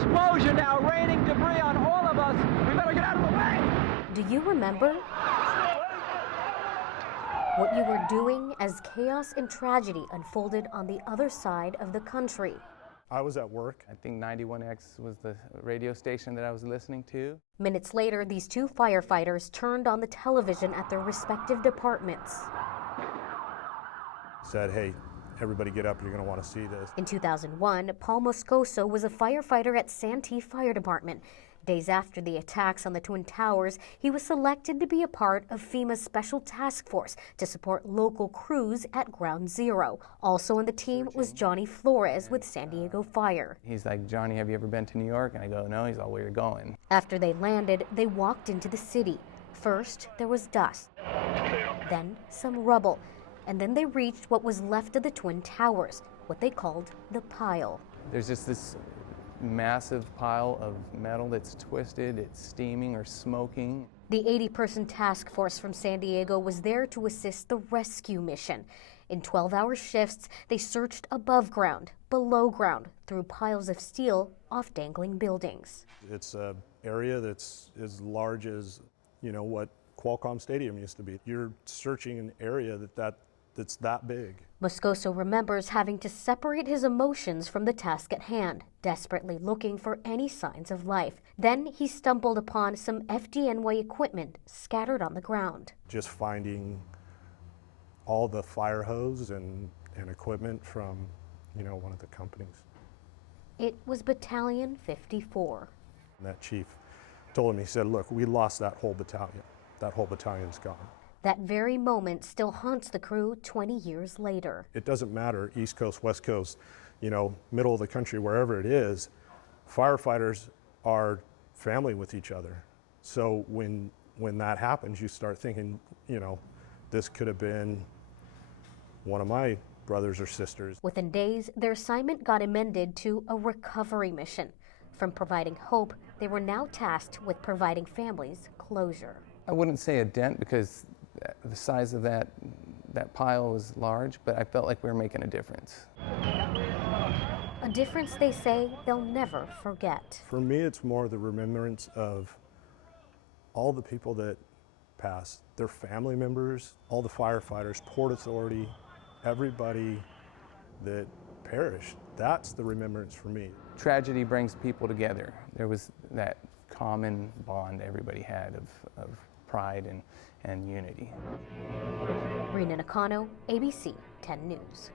explosion now, raining debris on all of us. We better get out of the way. Do you remember what you were doing as chaos and tragedy unfolded on the other side of the country? I was at work. I think 91X was the radio station that I was listening to. Minutes later, these two firefighters turned on the television at their respective departments. Said, hey, everybody get up, you're going to want to see this. In 2001, Paul Moscoso was a firefighter at Santee Fire Department. Days after the attacks on the Twin Towers, he was selected to be a part of FEMA's Special Task Force to support local crews at Ground Zero. Also on the team was Johnny Flores with San Diego Fire. He's like, Johnny, have you ever been to New York? And I go, no. He's all, where you're going. After they landed, they walked into the city. First, there was dust, then some rubble, and then they reached what was left of the Twin Towers, what they called the pile. There's just this massive pile of metal that's twisted, it's steaming or smoking. The 80-person task force from San Diego was there to assist the rescue mission. In 12-hour shifts, they searched above ground, below ground, through piles of steel off dangling buildings. It's an area that's as large as, what Qualcomm Stadium used to be. You're searching an area that's that big. Moscoso remembers having to separate his emotions from the task at hand, desperately looking for any signs of life. Then he stumbled upon some FDNY equipment scattered on the ground. Just finding all the fire hose and equipment from, one of the companies. It was Battalion 54. And that chief told him, he said, look, we lost that whole battalion. That whole battalion's gone. That very moment still haunts the crew 20 years later. It doesn't matter, East Coast, West Coast, middle of the country, wherever it is, firefighters are family with each other. So when that happens, you start thinking, this could have been one of my brothers or sisters. Within days, their assignment got amended to a recovery mission. From providing hope, they were now tasked with providing families closure. I wouldn't say a dent because the size of that pile was large, but I felt like we were making a difference. A difference they say they'll never forget. For me, it's more the remembrance of all the people that passed, their family members, all the firefighters, Port Authority, everybody that perished. That's the remembrance for me. Tragedy brings people together. There was that common bond everybody had of pride and unity. Rena Nakano, ABC 10 News.